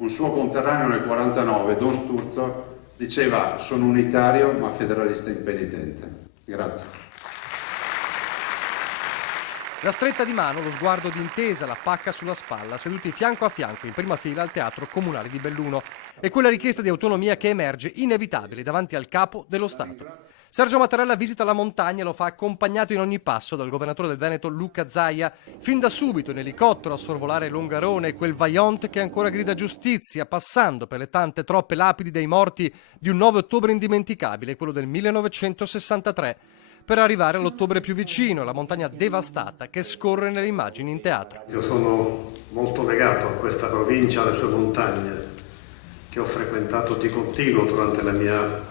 Un suo conterraneo nel 49, Don Sturzo, diceva: sono unitario ma federalista impenitente. Grazie. La stretta di mano, lo sguardo d'intesa, la pacca sulla spalla, seduti fianco a fianco in prima fila al Teatro Comunale di Belluno. E quella richiesta di autonomia che emerge inevitabile davanti al capo dello Stato. Sergio Mattarella visita la montagna e lo fa accompagnato in ogni passo dal governatore del Veneto Luca Zaia, fin da subito in elicottero a sorvolare Longarone e quel Vajont che ancora grida giustizia, passando per le tante troppe lapidi dei morti di un 9 ottobre indimenticabile, quello del 1963, per arrivare all'ottobre più vicino, la montagna devastata che scorre nelle immagini in teatro. Io sono molto legato a questa provincia, alle sue montagne, che ho frequentato di continuo durante la mia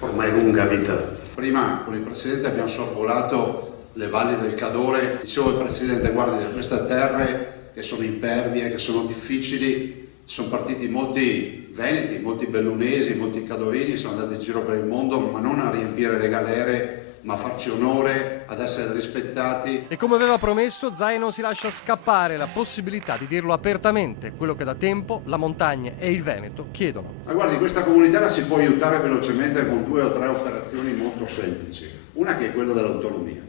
ormai lunga vita. Prima con il Presidente abbiamo sorvolato le valli del Cadore. Dicevo al Presidente: guardi, da queste terre che sono impervie, che sono difficili, sono partiti molti veneti, molti bellunesi, molti cadorini, sono andati in giro per il mondo, ma non a riempire le galere, ma a farci onore, ad essere rispettati. E come aveva promesso, Zaia non si lascia scappare la possibilità di dirlo apertamente, quello che da tempo la montagna e il Veneto chiedono. Ma guardi, questa comunità la si può aiutare velocemente con 2 o 3 operazioni molto semplici. Una che è quella dell'autonomia.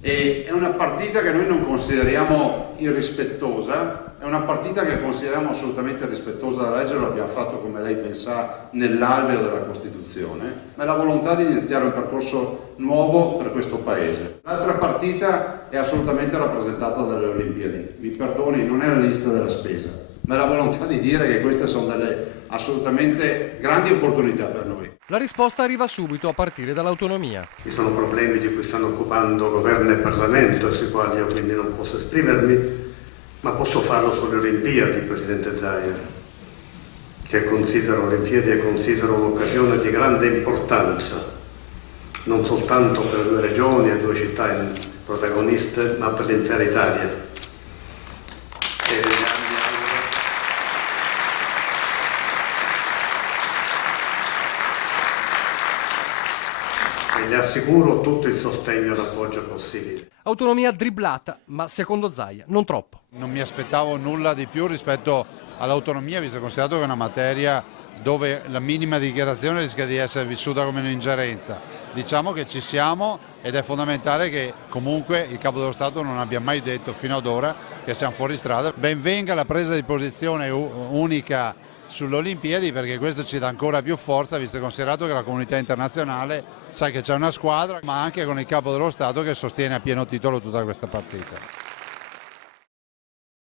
E è una partita che noi non consideriamo irrispettosa, è una partita che consideriamo assolutamente rispettosa della legge, lo abbiamo fatto, come lei ben sa, nell'alveo della Costituzione, ma è la volontà di iniziare un percorso nuovo per questo Paese. L'altra partita è assolutamente rappresentata dalle Olimpiadi. Mi perdoni, non è la lista della spesa, ma è la volontà di dire che queste sono delle assolutamente grandi opportunità per noi. La risposta arriva subito a partire dall'autonomia. Ci sono problemi di cui stanno occupando governo e Parlamento, sui quali io quindi non posso esprimermi, ma posso farlo sulle Olimpiadi, Presidente Zaia, che considero Olimpiadi e considero un'occasione di grande importanza, non soltanto per 2 regioni e 2 città protagoniste, ma per l'intera Italia. E le assicuro tutto il sostegno e l'appoggio possibile. Autonomia dribblata, ma secondo Zaia non troppo. Non mi aspettavo nulla di più rispetto all'autonomia, visto e considerato che è una materia dove la minima dichiarazione rischia di essere vissuta come un'ingerenza. Diciamo che ci siamo ed è fondamentale che comunque il Capo dello Stato non abbia mai detto fino ad ora che siamo fuori strada. Ben venga la presa di posizione unica sulle Olimpiadi, perché questo ci dà ancora più forza, visto e considerato che la comunità internazionale sa che c'è una squadra, ma anche con il Capo dello Stato che sostiene a pieno titolo tutta questa partita.